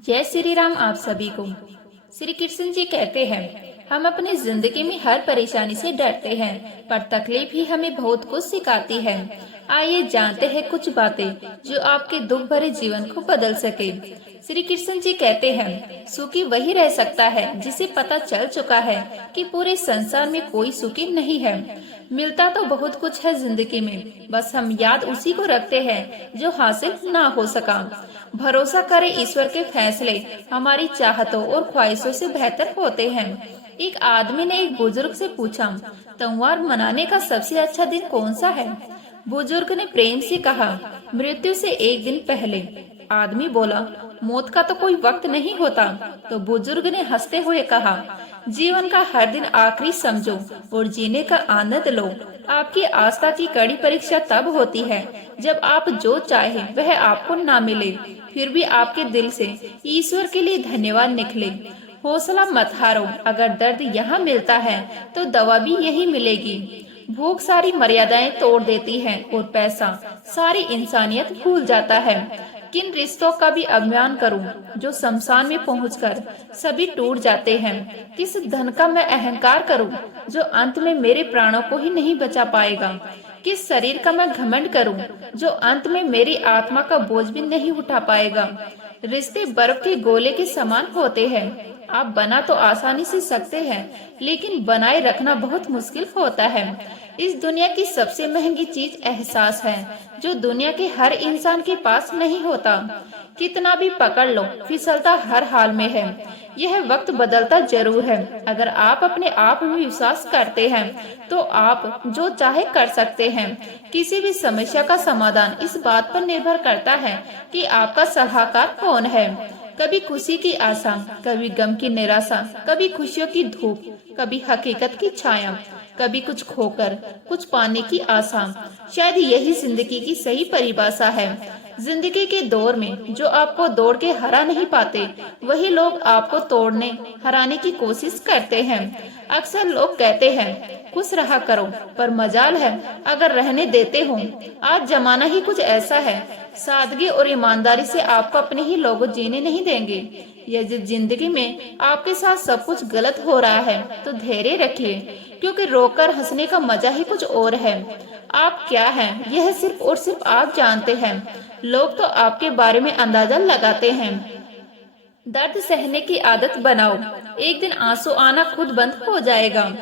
जय श्री राम आप सभी को। श्री कृष्ण जी कहते हैं, हम अपनी जिंदगी में हर परेशानी से डरते हैं, पर तकलीफ ही हमें बहुत कुछ सिखाती है। आइए जानते हैं कुछ बातें जो आपके दुख भरे जीवन को बदल सके। श्री कृष्ण जी कहते हैं, सुखी वही रह सकता है जिसे पता चल चुका है कि पूरे संसार में कोई सुखी नहीं है। मिलता तो बहुत कुछ है जिंदगी में, बस हम याद उसी को रखते हैं जो हासिल ना हो सका। भरोसा करें, ईश्वर के फैसले हमारी चाहतों और ख्वाहिशों से बेहतर होते हैं। एक आदमी ने एक बुजुर्ग से पूछा, त्योहार मनाने का सबसे अच्छा दिन कौन सा है? बुजुर्ग ने प्रेम से कहा, मृत्यु से एक दिन पहले। आदमी बोला, मौत का तो कोई वक्त नहीं होता। तो बुजुर्ग ने हंसते हुए कहा, जीवन का हर दिन आखिरी समझो और जीने का आनंद लो। आपकी आस्था की कड़ी परीक्षा तब होती है जब आप जो चाहे वह आपको ना मिले, फिर भी आपके दिल से ईश्वर के लिए धन्यवाद निकले। हौसला मत हारो, अगर दर्द यहाँ मिलता है तो दवा भी यही मिलेगी। भूख सारी मर्यादाएं तोड़ देती है और पैसा सारी इंसानियत भूल जाता है। किन रिश्तों का भी अभिमान करूं जो शमशान में पहुंचकर सभी टूट जाते हैं? किस धन का मैं अहंकार करूं जो अंत में मेरे प्राणों को ही नहीं बचा पाएगा? किस शरीर का मैं घमंड करूं जो अंत में मेरी आत्मा का बोझ भी नहीं उठा पाएगा? रिश्ते बर्फ के गोले के समान होते हैं। आप बना तो आसानी से सकते हैं, लेकिन बनाए रखना बहुत मुश्किल होता है। इस दुनिया की सबसे महंगी चीज एहसास है, जो दुनिया के हर इंसान के पास नहीं होता। कितना भी पकड़ लो, फिसलता हर हाल में है। यह वक्त बदलता जरूर है। अगर आप अपने आप में विश्वास करते हैं तो आप जो चाहे कर सकते हैं। किसी भी समस्या का समाधान इस बात पर निर्भर करता है कि आपका सलाहकार कौन है। कभी खुशी की आशा, कभी गम की निराशा, कभी खुशियों की धूप, कभी हकीकत की छाया, कभी कुछ खोकर कुछ पाने की आशा। शायद यही जिंदगी की सही परिभाषा है। जिंदगी के दौर में जो आपको दौड़ के हरा नहीं पाते, वही लोग आपको तोड़ने हराने की कोशिश करते हैं। अक्सर लोग कहते हैं, खुश रहा करो, पर मजाल है अगर रहने देते हो। आज जमाना ही कुछ ऐसा है, सादगी और ईमानदारी से आपको अपने ही लोग जीने नहीं देंगे। यदि जिंदगी में आपके साथ सब कुछ गलत हो रहा है तो धैर्य रखिए, क्योंकि रोकर हंसने का मजा ही कुछ और है। आप क्या हैं, यह सिर्फ और सिर्फ आप जानते हैं। लोग तो आपके बारे में अंदाजा लगाते हैं। दर्द सहने की आदत बनाओ, एक दिन आंसू आना खुद बंद हो जाएगा।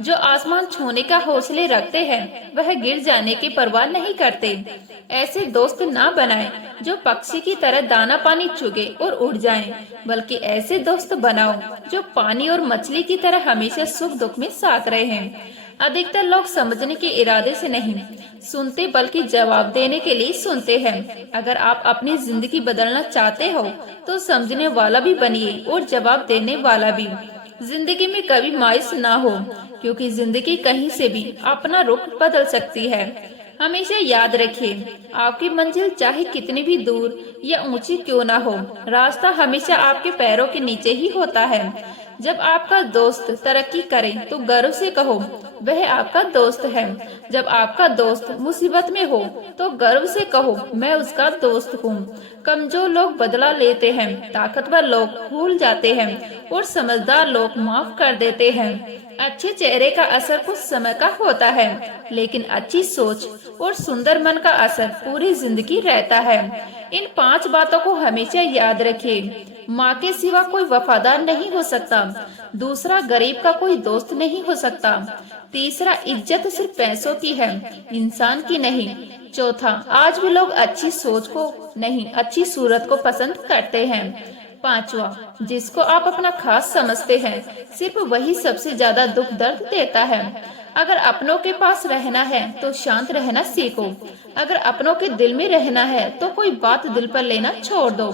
जो आसमान छूने का हौसले रखते हैं, वह गिर जाने की परवाह नहीं करते। ऐसे दोस्त ना बनाएं जो पक्षी की तरह दाना पानी चुगे और उड़ जाएं, बल्कि ऐसे दोस्त बनाओ जो पानी और मछली की तरह हमेशा सुख दुख में साथ रहें। अधिकतर लोग समझने के इरादे से नहीं सुनते, बल्कि जवाब देने के लिए सुनते हैं। अगर आप अपनी जिंदगी बदलना चाहते हो तो समझने वाला भी बनिए और जवाब देने वाला भी। जिंदगी में कभी मायूस ना हो, क्योंकि जिंदगी कहीं से भी अपना रुख बदल सकती है। हमेशा याद रखिए, आपकी मंजिल चाहे कितनी भी दूर या ऊंची क्यों ना हो, रास्ता हमेशा आपके पैरों के नीचे ही होता है। जब आपका दोस्त तरक्की करे तो गर्व से कहो, वह आपका दोस्त है। जब आपका दोस्त मुसीबत में हो तो गर्व से कहो, मैं उसका दोस्त हूँ। कमजोर लोग बदला लेते हैं, ताकतवर लोग भूल जाते हैं और समझदार लोग माफ कर देते हैं। अच्छे चेहरे का असर कुछ समय का होता है, लेकिन अच्छी सोच और सुंदर मन का असर पूरी जिंदगी रहता है। इन 5 बातों को हमेशा याद रखिए। माँ के सिवा कोई वफादार नहीं हो सकता। दूसरा, गरीब का कोई दोस्त नहीं हो सकता। तीसरा, इज्जत सिर्फ पैसों की है, इंसान की नहीं। चौथा, आज भी लोग अच्छी सोच को नहीं, अच्छी सूरत को पसंद करते हैं। पांचवा, जिसको आप अपना खास समझते हैं, सिर्फ वही सबसे ज्यादा दुख दर्द देता है। अगर अपनों के पास रहना है तो शांत रहना सीखो। अगर अपनों के दिल में रहना है तो कोई बात दिल पर लेना छोड़ दो।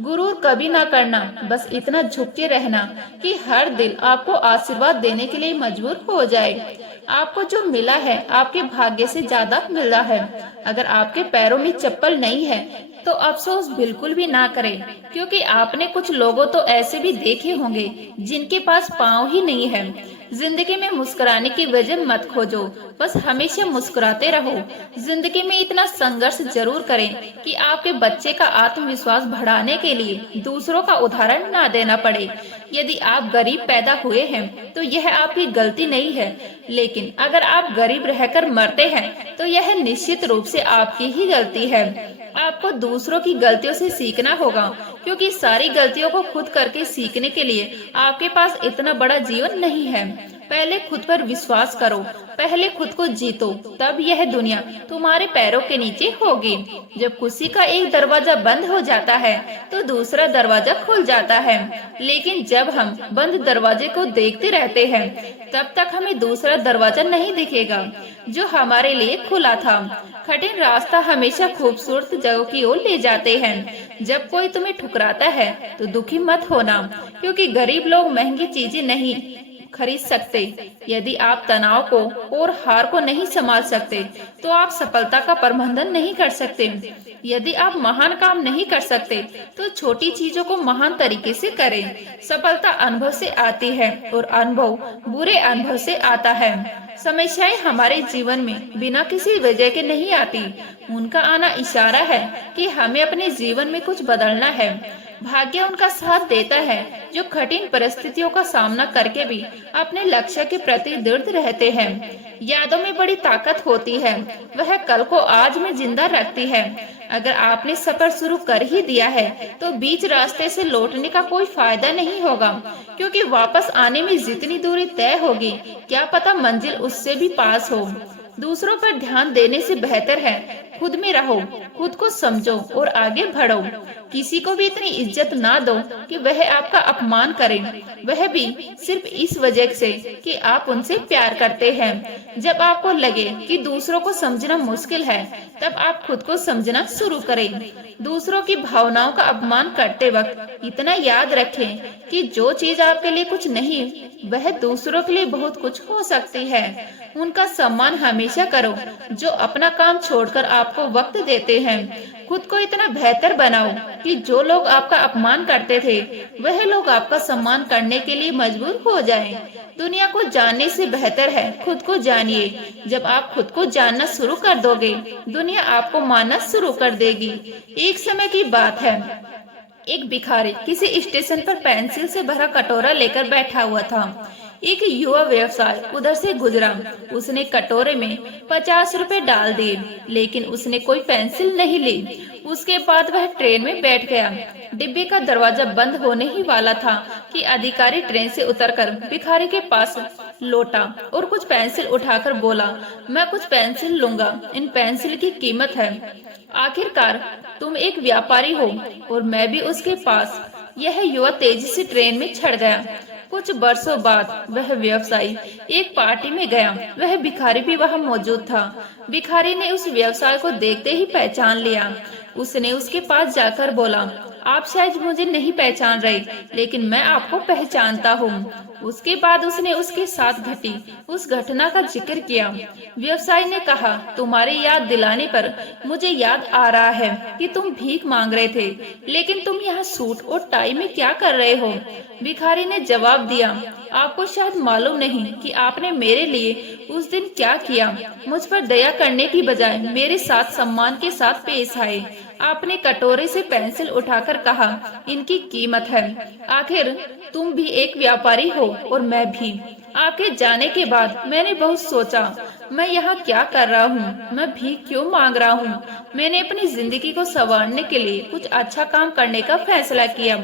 गुरूर कभी ना करना, बस इतना झुक के रहना कि हर दिल आपको आशीर्वाद देने के लिए मजबूर हो जाए। आपको जो मिला है आपके भाग्य से ज्यादा मिला है। अगर आपके पैरों में चप्पल नहीं है तो अफसोस बिल्कुल भी ना करें, क्योंकि आपने कुछ लोगों तो ऐसे भी देखे होंगे जिनके पास पाँव ही नहीं है। जिंदगी में मुस्कुराने की वजह मत खोजो, बस हमेशा मुस्कुराते रहो। जिंदगी में इतना संघर्ष जरूर करें कि आपके बच्चे का आत्मविश्वास बढ़ाने के लिए दूसरों का उदाहरण ना देना पड़े। यदि आप गरीब पैदा हुए हैं तो यह आपकी गलती नहीं है, लेकिन अगर आप गरीब रहकर मरते हैं तो यह निश्चित रूप से आपकी ही गलती है। आपको दूसरों की गलतियों से सीखना होगा, क्योंकि सारी गलतियों को खुद करके सीखने के लिए आपके पास इतना बड़ा जीवन नहीं है। पहले खुद पर विश्वास करो, पहले खुद को जीतो, तब यह दुनिया तुम्हारे पैरों के नीचे होगी। जब खुशी का एक दरवाजा बंद हो जाता है तो दूसरा दरवाजा खुल जाता है, लेकिन जब हम बंद दरवाजे को देखते रहते हैं तब तक हमें दूसरा दरवाजा नहीं दिखेगा जो हमारे लिए खुला था। कठिन रास्ता हमेशा खूबसूरत जगहों की ओर ले जाते हैं। जब कोई तुम्हें ठुकराता है तो दुखी मत होना, क्योंकि गरीब लोग महंगी चीजें नहीं खरीद सकते। यदि आप तनाव को और हार को नहीं संभाल सकते तो आप सफलता का प्रबंधन नहीं कर सकते। यदि आप महान काम नहीं कर सकते तो छोटी चीजों को महान तरीके से करें। सफलता अनुभव से आती है और अनुभव बुरे अनुभव से आता है। समस्याएं हमारे जीवन में बिना किसी वजह के नहीं आती, उनका आना इशारा है कि हमें अपने जीवन में कुछ बदलना है। भाग्य उनका साथ देता है जो कठिन परिस्थितियों का सामना करके भी अपने लक्ष्य के प्रति दृढ़ रहते हैं। यादों में बड़ी ताकत होती है, वह कल को आज में जिंदा रखती है। अगर आपने सफर शुरू कर ही दिया है तो बीच रास्ते से लौटने का कोई फायदा नहीं होगा, क्योंकि वापस आने में जितनी दूरी तय होगी क्या पता मंजिल उससे भी पास हो। दूसरों पर ध्यान देने से बेहतर है खुद में रहो, खुद को समझो और आगे बढ़ो। किसी को भी इतनी इज्जत ना दो कि वह आपका अपमान करे, वह भी सिर्फ इस वजह से कि आप उनसे प्यार करते हैं। जब आपको लगे कि दूसरों को समझना मुश्किल है तब आप खुद को समझना शुरू करें। दूसरों की भावनाओं का अपमान करते वक्त इतना याद रखें कि जो चीज आपके लिए कुछ नहीं वह दूसरों के लिए बहुत कुछ हो सकती है। उनका सम्मान हमेशा करो जो अपना काम छोड़कर आपको वक्त देते हैं। खुद को इतना बेहतर बनाओ कि जो लोग आपका अपमान करते थे वह लोग आपका सम्मान करने के लिए मजबूर हो जाएं। दुनिया को जानने से बेहतर है खुद को जानिए। जब आप खुद को जानना शुरू कर दोगे दुनिया आपको मानना शुरू कर देगी। एक समय की बात है, एक भिखारी किसी स्टेशन पर पेंसिल से भरा कटोरा लेकर बैठा हुआ था। एक युवा व्यवसाय उधर से गुजरा, उसने कटोरे में 50 रुपए डाल दिए, लेकिन उसने कोई पेंसिल नहीं ली। उसके बाद वह ट्रेन में बैठ गया। डिब्बे का दरवाजा बंद होने ही वाला था कि अधिकारी ट्रेन से उतरकर भिखारी के पास लौटा और कुछ पेंसिल उठाकर बोला, मैं कुछ पेंसिल लूंगा, इन पेंसिल की कीमत है। आखिरकार तुम एक व्यापारी हो और मैं भी उसके पास। यह युवा तेजी से ट्रेन में चढ़ गया। कुछ बरसों बाद वह व्यवसायी एक पार्टी में गया, वह भिखारी भी वहां मौजूद था। भिखारी ने उस व्यवसायी को देखते ही पहचान लिया। उसने उसके पास जाकर बोला, आप शायद मुझे नहीं पहचान रहे, लेकिन मैं आपको पहचानता हूँ। उसके बाद उसने उसके साथ घटी उस घटना का जिक्र किया। व्यवसायी ने कहा, तुम्हारी याद दिलाने पर मुझे याद आ रहा है कि तुम भीख मांग रहे थे, लेकिन तुम यहाँ सूट और टाई में क्या कर रहे हो? भिखारी ने जवाब दिया, आपको शायद मालूम नहीं कि आपने मेरे लिए उस दिन क्या किया। मुझ पर दया करने की बजाय मेरे साथ सम्मान के साथ पेश आए। आपने कटोरे से पेंसिल उठाकर कहा, इनकी कीमत है। आखिर तुम भी एक व्यापारी हो और मैं भी। आपके जाने के बाद मैंने बहुत सोचा, मैं यहाँ क्या कर रहा हूँ, मैं भीख क्यों मांग रहा हूँ। मैंने अपनी जिंदगी को संवारने के लिए कुछ अच्छा काम करने का फैसला किया।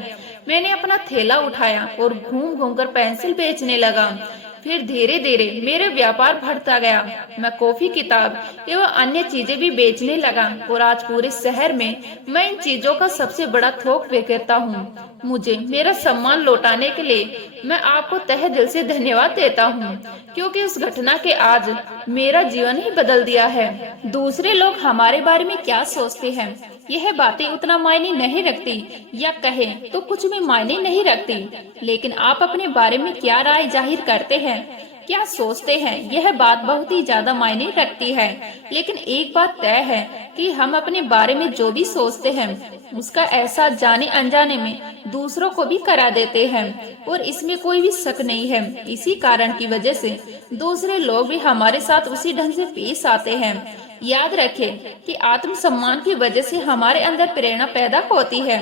मैंने अपना थैला उठाया और घूम घूम कर पेंसिल बेचने लगा। फिर धीरे धीरे मेरा व्यापार बढ़ता गया। मैं कॉफी, किताब एवं अन्य चीजें भी बेचने लगा और आज पूरे शहर में मैं इन चीजों का सबसे बड़ा थोक विक्रेता हूँ। मुझे मेरा सम्मान लौटाने के लिए मैं आपको तहे दिल से धन्यवाद देता हूँ, क्योंकि उस घटना के आज मेरा जीवन ही बदल दिया है। दूसरे लोग हमारे बारे में क्या सोचते हैं यह बातें उतना मायने नहीं रखती, या कहें तो कुछ भी मायने नहीं रखती, लेकिन आप अपने बारे में क्या राय जाहिर करते हैं क्या सोचते हैं, यह बात बहुत ही ज्यादा मायने रखती है। लेकिन एक बात तय है कि हम अपने बारे में जो भी सोचते हैं उसका एहसास जाने अनजाने में दूसरों को भी करा देते हैं, और इसमें कोई भी शक नहीं है। इसी कारण की वजह से दूसरे लोग भी हमारे साथ उसी ढंग से पेश आते हैं। याद रखें कि आत्मसम्मान की वजह से हमारे अंदर प्रेरणा पैदा होती है,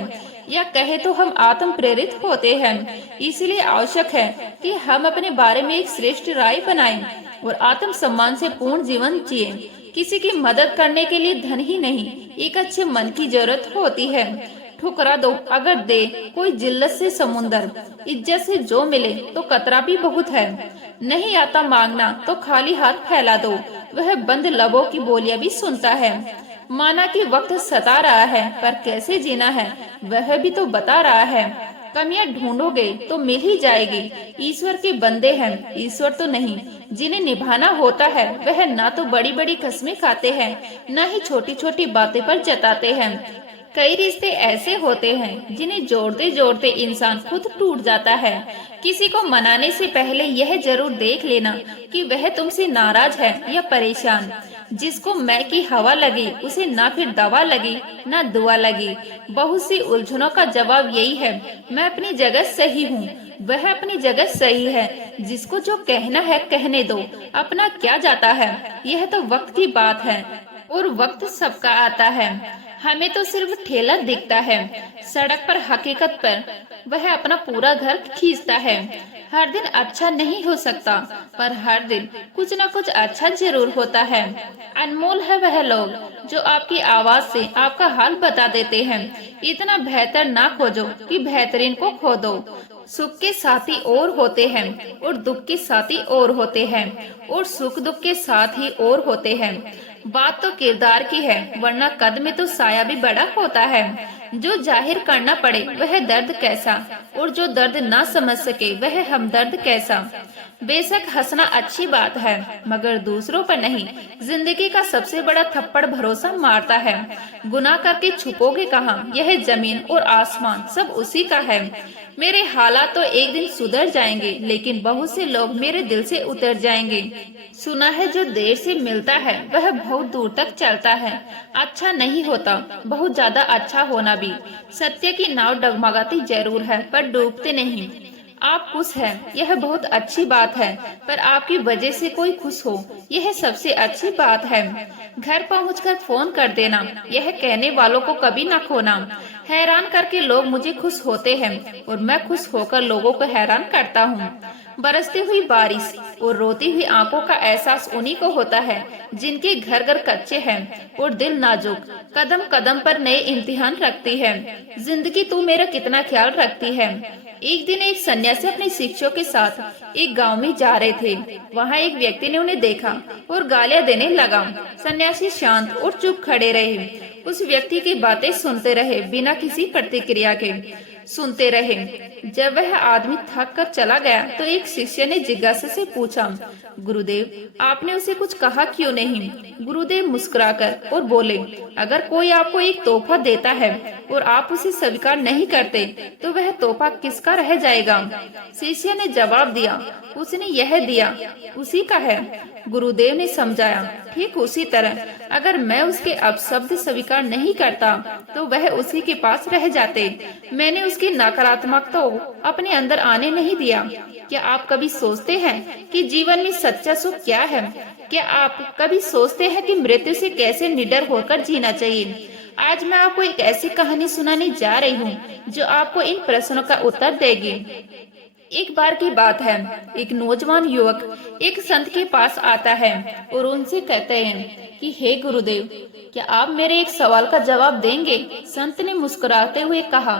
या कहे तो हम आत्म प्रेरित होते हैं। इसलिए आवश्यक है कि हम अपने बारे में एक श्रेष्ठ राय बनाएं और आत्म सम्मान से पूर्ण जीवन जिए। किसी की मदद करने के लिए धन ही नहीं, एक अच्छे मन की जरूरत होती है। ठुकरा दो अगर दे कोई जिल्लत से समुंदर, इज्जत से जो मिले तो कतरा भी बहुत है। नहीं आता मांगना तो खाली हाथ फैला दो, वह बंद लबों की बोलियां भी सुनता है। माना कि वक्त सता रहा है, पर कैसे जीना है वह भी तो बता रहा है। कमियां ढूंढोगे तो मिल ही जाएगी। ईश्वर के बंदे हैं, ईश्वर तो नहीं। जिन्हें निभाना होता है वह ना तो बड़ी बड़ी कस्में खाते हैं, न ही छोटी छोटी बातें पर जताते हैं। कई रिश्ते ऐसे होते हैं जिन्हें जोड़ते जोड़ते इंसान खुद टूट जाता है। किसी को मनाने से पहले यह जरूर देख लेना कि वह तुमसे नाराज है या परेशान। जिसको मैं की हवा लगी उसे ना फिर दवा लगी ना दुआ लगी। बहुत सी उलझनों का जवाब यही है, मैं अपनी जगह सही हूँ, वह अपनी जगह सही है। जिसको जो कहना है कहने दो, अपना क्या जाता है। यह तो वक्त की बात है और वक्त सबका आता है। हमें तो सिर्फ ठेला दिखता है, सड़क पर हकीकत पर वह अपना पूरा घर खींचता है। हर दिन अच्छा नहीं हो सकता, पर हर दिन कुछ न कुछ अच्छा जरूर होता है। अनमोल है वह लोग जो आपकी आवाज से आपका हाल बता देते हैं। इतना बेहतर ना खोजो कि बेहतरीन को खो दो। सुख के साथी और होते हैं और दुख के साथी और होते हैं, और सुख दुख के साथ ही और होते हैं। बात तो किरदार की है, वरना कद में तो साया भी बड़ा होता है। जो जाहिर करना पड़े वह दर्द कैसा, और जो दर्द ना समझ सके वह हमदर्द कैसा। बेशक हंसना अच्छी बात है, मगर दूसरों पर नहीं। जिंदगी का सबसे बड़ा थप्पड़ भरोसा मारता है। गुनाह करके छुपोगे कहाँ, यह जमीन और आसमान सब उसी का है। मेरे हालात तो एक दिन सुधर जाएंगे, लेकिन बहुत से लोग मेरे दिल से उतर जाएंगे। सुना है जो देर से मिलता है वह बहुत दूर तक चलता है। अच्छा नहीं होता, बहुत ज्यादा अच्छा होना भी। सत्य की नाव डगमगाती जरूर है, पर डूबते नहीं। आप खुश हैं, यह बहुत अच्छी बात है, पर आपकी वजह से कोई खुश हो, यह सबसे अच्छी बात है। घर पहुंचकर फोन कर देना, यह कहने वालों को कभी न खोना। हैरान करके लोग मुझे खुश होते हैं और मैं खुश होकर लोगों को हैरान करता हूँ। बरसती हुई बारिश और रोती हुई आंखों का एहसास उन्हीं को होता है जिनके घर घर कच्चे हैं और दिल नाजुक। कदम कदम पर नए इम्तिहान रखती है। जिंदगी तू मेरा कितना ख्याल रखती है। एक दिन एक सन्यासी अपने शिष्यों के साथ एक गांव में जा रहे थे। वहां एक व्यक्ति ने उन्हें देखा और गालियां देने लगा। सन्यासी शांत और चुप खड़े रहे। उस व्यक्ति की बातें सुनते रहे, बिना किसी प्रतिक्रिया के सुनते रहे। जब वह आदमी थक कर चला गया तो एक शिष्य ने जिज्ञासा से पूछा, गुरुदेव आपने उसे कुछ कहा क्यों नहीं? गुरुदेव मुस्कुराकर और बोले, अगर कोई आपको एक तोहफा देता है और आप उसे स्वीकार नहीं करते तो वह तोहफा किसका रह जाएगा? शिष्य ने जवाब दिया, उसने यह दिया, उसी का है। गुरुदेव ने समझाया, ठीक उसी तरह अगर मैं उसके अपशब्द स्वीकार नहीं करता तो वह उसी के पास रह जाते। मैंने उसकी नकारात्मकता को अपने अंदर आने नहीं दिया। क्या आप कभी सोचते हैं कि जीवन में सच्चा सुख क्या है? क्या आप कभी सोचते हैं कि मृत्यु से कैसे निडर होकर जीना चाहिए? आज मैं आपको एक ऐसी कहानी सुनाने जा रही हूँ जो आपको इन प्रश्नों का उत्तर देगी। एक बार की बात है, एक नौजवान युवक एक संत के पास आता है और उनसे कहते हैं कि हे गुरुदेव, क्या आप मेरे एक सवाल का जवाब देंगे? संत ने मुस्कुराते हुए कहा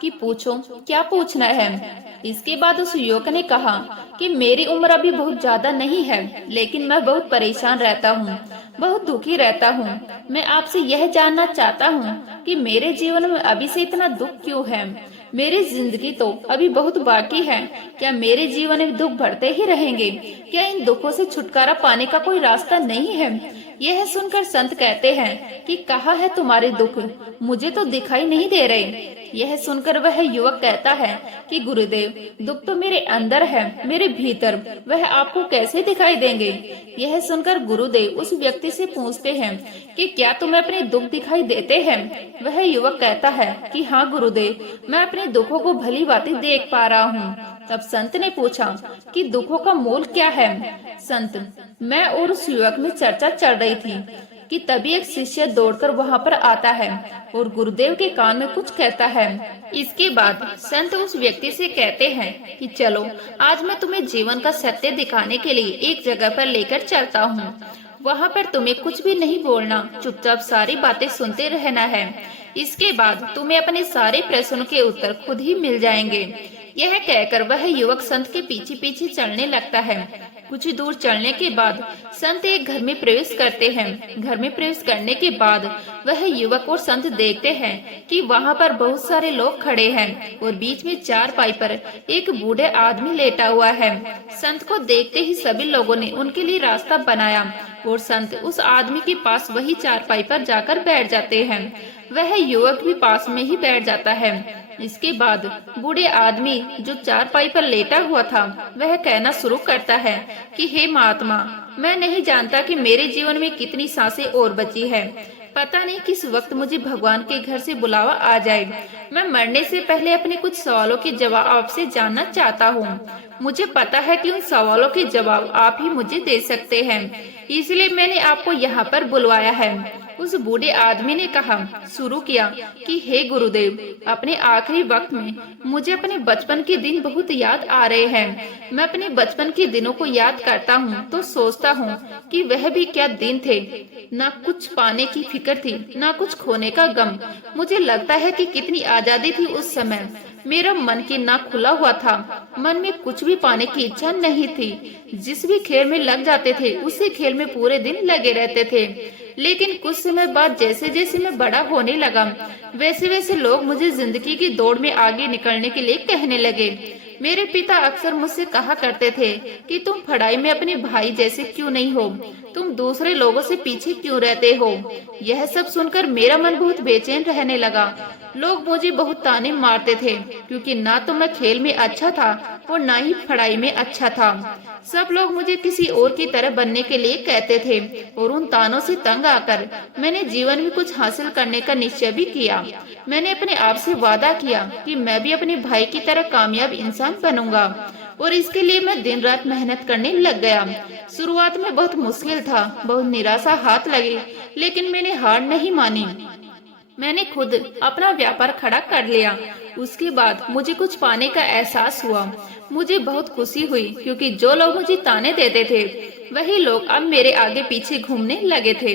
कि पूछो, क्या पूछना है? इसके बाद उस युवक ने कहा कि मेरी उम्र अभी बहुत ज्यादा नहीं है, लेकिन मैं बहुत परेशान रहता हूँ, बहुत दुखी रहता हूँ। मैं आपसे यह जानना चाहता हूँ कि मेरे जीवन में अभी से इतना दुख क्यों है? मेरी जिंदगी तो अभी बहुत बाकी है। क्या मेरे जीवन में दुख बढ़ते ही रहेंगे? क्या इन दुखों से छुटकारा पाने का कोई रास्ता नहीं है? यह सुनकर संत कहते हैं कि कहाँ है तुम्हारे दुख? मुझे तो दिखाई नहीं दे रहे। यह सुनकर वह युवक कहता है कि गुरुदेव, दुख तो मेरे अंदर है, मेरे भीतर, वह आपको कैसे दिखाई देंगे? यह सुनकर गुरुदेव उस व्यक्ति से पूछते हैं कि क्या तुम्हें अपने दुख दिखाई देते हैं? वह युवक कहता है कि हाँ गुरुदेव, मैं अपने दुखों को भली भांति देख पा रहा हूँ। तब संत ने पूछा कि दुखों का मूल क्या है? संत, मैं और उस युवक में चर्चा चल रही थी कि तभी एक शिष्य दौड़कर वहां पर आता है और गुरुदेव के कान में कुछ कहता है। इसके बाद संत उस व्यक्ति से कहते हैं कि चलो, आज मैं तुम्हें जीवन का सत्य दिखाने के लिए एक जगह पर लेकर चलता हूँ। वहाँ पर तुम्हें कुछ भी नहीं बोलना, चुपचाप सारी बातें सुनते रहना है। इसके बाद तुम्हें अपने सारे प्रश्नों के उत्तर खुद ही मिल जाएंगे। यह कहकर वह युवक संत के पीछे पीछे चलने लगता है। कुछ दूर चलने के बाद संत एक घर में प्रवेश करते हैं। घर में प्रवेश करने के बाद वह युवक और संत देखते हैं कि वहाँ पर बहुत सारे लोग खड़े हैं और बीच में चारपाई पर एक बूढ़े आदमी लेटा हुआ है। संत को देखते ही सभी लोगों ने उनके लिए रास्ता बनाया और संत उस आदमी के पास वही चारपाई पर जाकर बैठ जाते हैं। वह युवक भी पास में ही बैठ जाता है। इसके बाद बूढ़े आदमी जो चारपाई पर लेटा हुआ था, वह कहना शुरू करता है कि हे महात्मा, मैं नहीं जानता कि मेरे जीवन में कितनी सांसें और बची है। पता नहीं किस वक्त मुझे भगवान के घर से बुलावा आ जाए। मैं मरने से पहले अपने कुछ सवालों के जवाब आपसे जानना चाहता हूँ। मुझे पता है कि उन सवालों के जवाब आप ही मुझे दे सकते हैं, इसलिए मैंने आपको यहाँ पर बुलवाया है। उस बूढ़े आदमी ने कहा शुरू किया कि हे गुरुदेव, अपने आखिरी वक्त में मुझे अपने बचपन के दिन बहुत याद आ रहे हैं। मैं अपने बचपन के दिनों को याद करता हूँ तो सोचता हूँ कि वह भी क्या दिन थे। ना कुछ पाने की फिक्र थी, ना कुछ खोने का गम। मुझे लगता है कि कितनी आजादी थी उस समय। मेरा मन की नाक खुला हुआ था, मन में कुछ भी पाने की इच्छा नहीं थी। जिस भी खेल में लग जाते थे उसी खेल में पूरे दिन लगे रहते थे। लेकिन कुछ समय बाद जैसे जैसे मैं बड़ा होने लगा, वैसे वैसे लोग मुझे जिंदगी की दौड़ में आगे निकलने के लिए कहने लगे। मेरे पिता अक्सर मुझसे कहा करते थे कि तुम पढ़ाई में अपने भाई जैसे क्यों नहीं हो, तुम दूसरे लोगों से पीछे क्यों रहते हो। यह सब सुनकर मेरा मन बहुत बेचैन रहने लगा। लोग मुझे बहुत ताने मारते थे क्योंकि ना तो मैं खेल में अच्छा था और ना ही पढ़ाई में अच्छा था। सब लोग मुझे किसी और की तरह बनने के लिए कहते थे और उन तानों से तंग आकर मैंने जीवन में कुछ हासिल करने का निश्चय भी किया। मैंने अपने आप से वादा किया कि मैं भी अपने भाई की तरह कामयाब इंसान बनूंगा और इसके लिए मैं दिन रात मेहनत करने लग गया। शुरुआत में बहुत मुश्किल था, बहुत निराशा हाथ लगी, लेकिन मैंने हार नहीं मानी। मैंने खुद अपना व्यापार खड़ा कर लिया। उसके बाद मुझे कुछ पाने का एहसास हुआ। मुझे बहुत खुशी हुई क्योंकि जो लोग मुझे ताने देते थे वही लोग अब मेरे आगे पीछे घूमने लगे थे।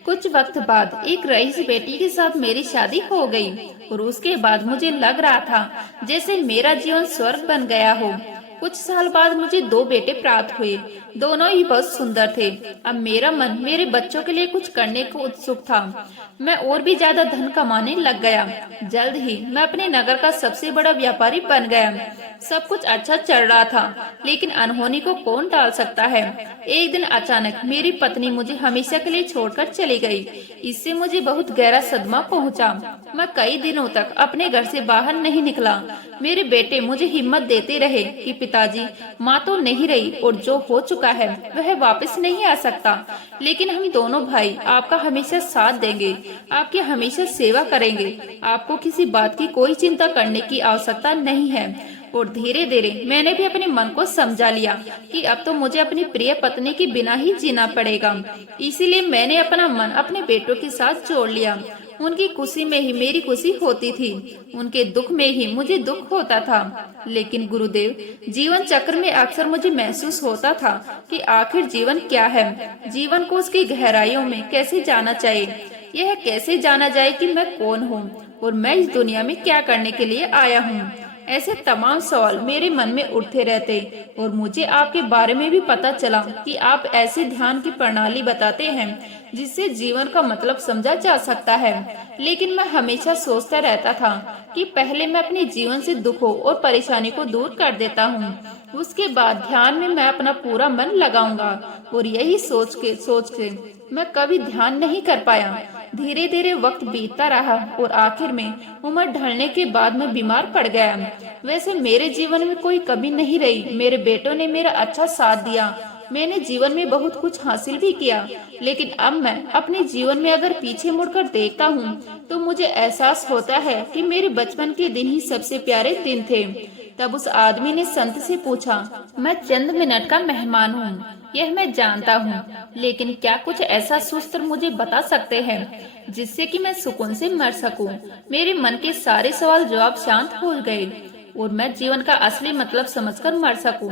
कुछ वक्त बाद एक रईस बेटी के साथ मेरी शादी हो गई और उसके बाद मुझे लग रहा था जैसे मेरा जीवन स्वर्ग बन गया हो। कुछ साल बाद मुझे 2 बेटे प्राप्त हुए। दोनों ही बहुत सुंदर थे। अब मेरा मन मेरे बच्चों के लिए कुछ करने को उत्सुक था। मैं और भी ज्यादा धन कमाने लग गया। जल्द ही मैं अपने नगर का सबसे बड़ा व्यापारी बन गया। सब कुछ अच्छा चल रहा था, लेकिन अनहोनी को कौन टाल सकता है। एक दिन अचानक मेरी पत्नी मुझे हमेशा के लिए छोड़कर चली गई। इससे मुझे बहुत गहरा सदमा पहुंचा। मैं कई दिनों तक अपने घर से बाहर नहीं निकला। मेरे बेटे मुझे हिम्मत देते रहे कि पिताजी, माँ तो नहीं रही और जो हो चुका है वह वापस नहीं आ सकता, लेकिन हम दोनों भाई आपका हमेशा साथ देंगे, आपकी हमेशा सेवा करेंगे। आपको किसी बात की कोई चिंता करने की आवश्यकता नहीं है। और धीरे धीरे मैंने भी अपने मन को समझा लिया कि अब तो मुझे अपनी प्रिय पत्नी के बिना ही जीना पड़ेगा। इसीलिए मैंने अपना मन अपने बेटों के साथ जोड़ लिया। उनकी खुशी में ही मेरी खुशी होती थी, उनके दुख में ही मुझे दुख होता था। लेकिन गुरुदेव, जीवन चक्र में अक्सर मुझे महसूस होता था कि आखिर जीवन क्या है, जीवन को उसकी गहराइयों में कैसे जाना चाहिए। यह कैसे जाना जाए कि मैं कौन हूँ और मैं इस दुनिया में क्या करने के लिए आया हूँ। ऐसे तमाम सवाल मेरे मन में उठते रहते और मुझे आपके बारे में भी पता चला कि आप ऐसे ध्यान की प्रणाली बताते हैं जिससे जीवन का मतलब समझा जा सकता है। लेकिन मैं हमेशा सोचता रहता था कि पहले मैं अपने जीवन से दुखों और परेशानी को दूर कर देता हूँ, उसके बाद ध्यान में मैं अपना पूरा मन लगाऊंगा। और यही सोच के मैं कभी ध्यान नहीं कर पाया। धीरे धीरे वक्त बीतता रहा और आखिर में उम्र ढलने के बाद मैं बीमार पड़ गया। वैसे मेरे जीवन में कोई कमी नहीं रही। मेरे बेटों ने मेरा अच्छा साथ दिया। मैंने जीवन में बहुत कुछ हासिल भी किया, लेकिन अब मैं अपने जीवन में अगर पीछे मुड़कर देखता हूँ तो मुझे एहसास होता है कि मेरे बचपन के दिन ही सबसे प्यारे दिन थे। तब उस आदमी ने संत से पूछा, मैं चंद मिनट का मेहमान हूँ, यह मैं जानता हूँ, लेकिन क्या कुछ ऐसा सूत्र मुझे बता सकते हैं जिससे कि मैं सुकून से मर सकूं? मेरे मन के सारे सवाल जवाब शांत हो गए और मैं जीवन का असली मतलब समझकर मर सकूं।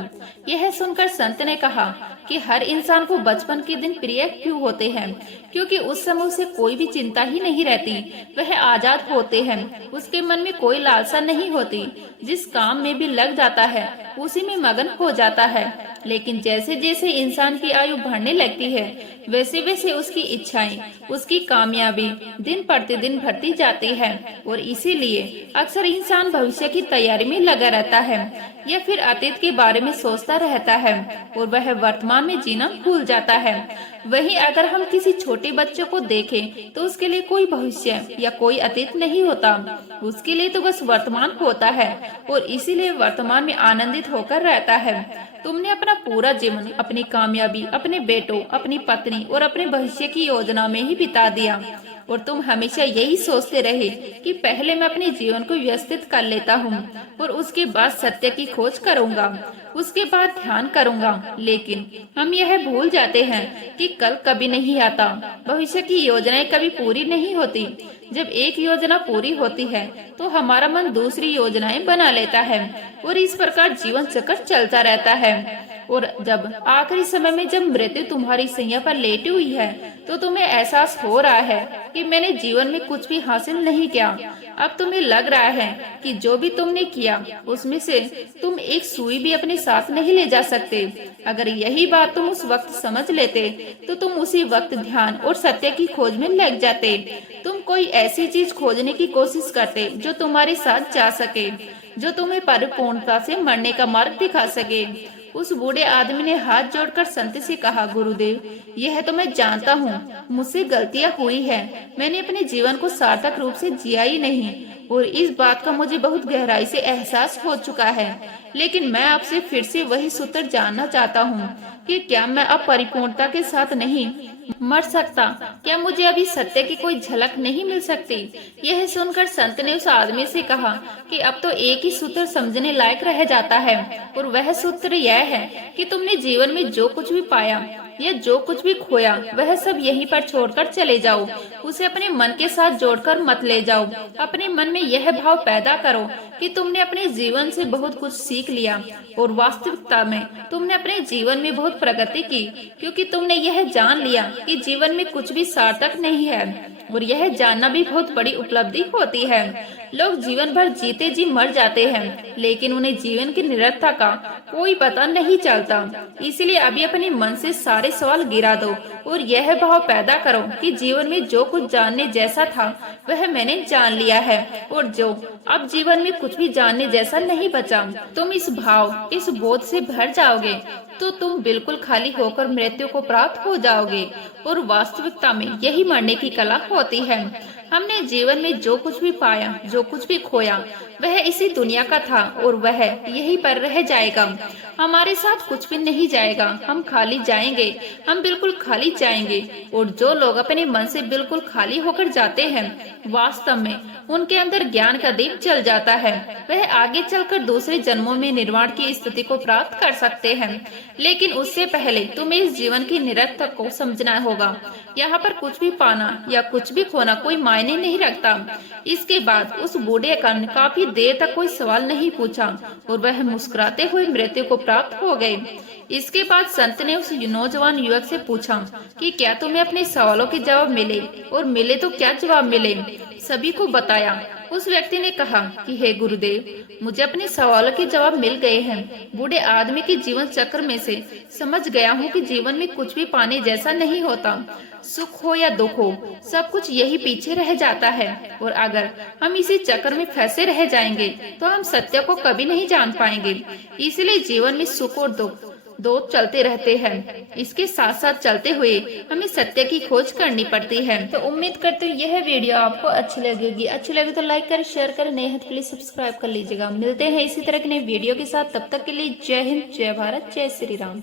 यह सुनकर संत ने कहा कि हर इंसान को बचपन के दिन प्रिय क्यों होते हैं? क्योंकि उस समय उसे कोई भी चिंता ही नहीं रहती। वह आजाद होते हैं, उसके मन में कोई लालसा नहीं होती। जिस काम में भी लग जाता है उसी में मगन हो जाता है। लेकिन जैसे जैसे इंसान की आयु बढ़ने लगती है वैसे वैसे उसकी इच्छाएं, उसकी कामयाबी दिन प्रतिदिन बढ़ती जाती है और इसीलिए अक्सर इंसान भविष्य की तैयारी में लगा रहता है या फिर अतीत के बारे में सोचता रहता है और वह वर्तमान में जीना भूल जाता है। वहीं अगर हम किसी छोटे बच्चे को देखें तो उसके लिए कोई भविष्य या कोई अतीत नहीं होता, उसके लिए तो बस वर्तमान होता है और इसीलिए वर्तमान में आनंदित होकर रहता है। तुमने अपना पूरा जीवन अपनी कामयाबी, अपने बेटों, अपनी पत्नी और अपने भविष्य की योजना में ही बिता दिया और तुम हमेशा यही सोचते रहे कि पहले मैं अपने जीवन को व्यवस्थित कर लेता हूँ और उसके बाद सत्य की खोज करूँगा, उसके बाद ध्यान करूँगा। लेकिन हम यह भूल जाते हैं कि कल कभी नहीं आता, भविष्य की योजनाएं कभी पूरी नहीं होती। जब एक योजना पूरी होती है तो हमारा मन दूसरी योजनाएं बना लेता है और इस प्रकार जीवन चक्र चलता रहता है। और जब आखिरी समय में जब मृत्यु तुम्हारी सैया पर लेटी हुई है तो तुम्हें एहसास हो रहा है कि मैंने जीवन में कुछ भी हासिल नहीं किया। अब तुम्हें लग रहा है कि जो भी तुमने किया उसमें से तुम एक सुई भी अपने साथ नहीं ले जा सकते। अगर यही बात तुम उस वक्त समझ लेते तो तुम उसी वक्त ध्यान और सत्य की खोज में लग जाते। तुम कोई ऐसी चीज खोजने की कोशिश करते जो तुम्हारे साथ जा सके, जो तुम्हें परिपूर्णता से मरने का मार्ग दिखा सके। उस बूढ़े आदमी ने हाथ जोड़कर संत से कहा, गुरुदेव, यह तो मैं जानता हूँ, मुझसे गलतियाँ हुई है, मैंने अपने जीवन को सार्थक रूप से जिया ही नहीं और इस बात का मुझे बहुत गहराई से एहसास हो चुका है। लेकिन मैं आपसे फिर से वही सूत्र जानना चाहता हूँ कि क्या मैं अब परिपूर्णता के साथ नहीं मर सकता? क्या मुझे अभी सत्य की कोई झलक नहीं मिल सकती? यह सुनकर संत ने उस आदमी से कहा कि अब तो एक ही सूत्र समझने लायक रह जाता है और वह सूत्र यह है कि तुमने जीवन में जो कुछ भी पाया या जो कुछ भी खोया वह सब यहीं पर छोड़कर चले जाओ। उसे अपने मन के साथ जोड़कर मत ले जाओ। अपने मन में यह भाव पैदा करो कि तुमने अपने जीवन से बहुत कुछ सीख लिया और वास्तविकता में तुमने अपने जीवन में बहुत प्रगति की, क्योंकि तुमने यह जान लिया कि जीवन में कुछ भी सार्थक नहीं है और यह जानना भी बहुत बड़ी उपलब्धि होती है। लोग जीवन भर जीते जी मर जाते हैं, लेकिन उन्हें जीवन की निरर्थता का कोई पता नहीं चलता। इसलिए अभी अपने मन से सारे सवाल गिरा दो और यह भाव पैदा करो कि जीवन में जो कुछ जानने जैसा था वह मैंने जान लिया है और जो अब जीवन में कुछ भी जानने जैसा नहीं बचा। तुम इस भाव, इस बोध से भर जाओगे तो तुम बिल्कुल खाली होकर मृत्यु को प्राप्त हो जाओगे और वास्तविकता में यही मरने की कला होती है। हमने जीवन में जो कुछ भी पाया, जो कुछ भी खोया, वह इसी दुनिया का था और वह यहीं पर रह जाएगा। हमारे साथ कुछ भी नहीं जाएगा। हम खाली जाएंगे, हम बिल्कुल खाली जाएंगे। और जो लोग अपने मन से बिल्कुल खाली होकर जाते हैं, वास्तव में उनके अंदर ज्ञान का दीप जल जाता है। वह आगे चलकर दूसरे जन्मों में निर्वाण की स्थिति को प्राप्त कर सकते हैं। लेकिन उससे पहले तुम्हें इस जीवन की निरर्थता को समझना होगा। यहाँ पर कुछ भी पाना या कुछ भी खोना कोई मायने नहीं रखता। इसके बाद उस बूढ़े का काफी देर तक कोई सवाल नहीं पूछा और वह मुस्कुराते हुए मृत्यु को प्राप्त हो गए। इसके बाद संत ने उस नौजवान युवक से पूछा कि क्या तुम्हें अपने सवालों के जवाब मिले, और मिले तो क्या जवाब मिले? सभी को बताया। उस व्यक्ति ने कहा कि हे गुरुदेव, मुझे अपने सवालों के जवाब मिल गए हैं। बूढ़े आदमी के जीवन चक्र में से समझ गया हूँ कि जीवन में कुछ भी पाने जैसा नहीं होता। सुख हो या दुख हो, सब कुछ यही पीछे रह जाता है और अगर हम इसी चक्र में फंसे रह जाएंगे तो हम सत्य को कभी नहीं जान पाएंगे। इसलिए जीवन में सुख और दुख दो चलते रहते हैं। इसके साथ साथ चलते हुए हमें सत्य की खोज करनी पड़ती है। तो उम्मीद करते हूँ यह वीडियो आपको अच्छी लगेगी। अच्छी लगे तो लाइक करें, शेयर करें, नए हैं तो प्लीज सब्सक्राइब कर लीजिएगा। मिलते हैं इसी तरह के नए वीडियो के साथ, तब तक के लिए जय हिंद, जय भारत, जय श्री राम।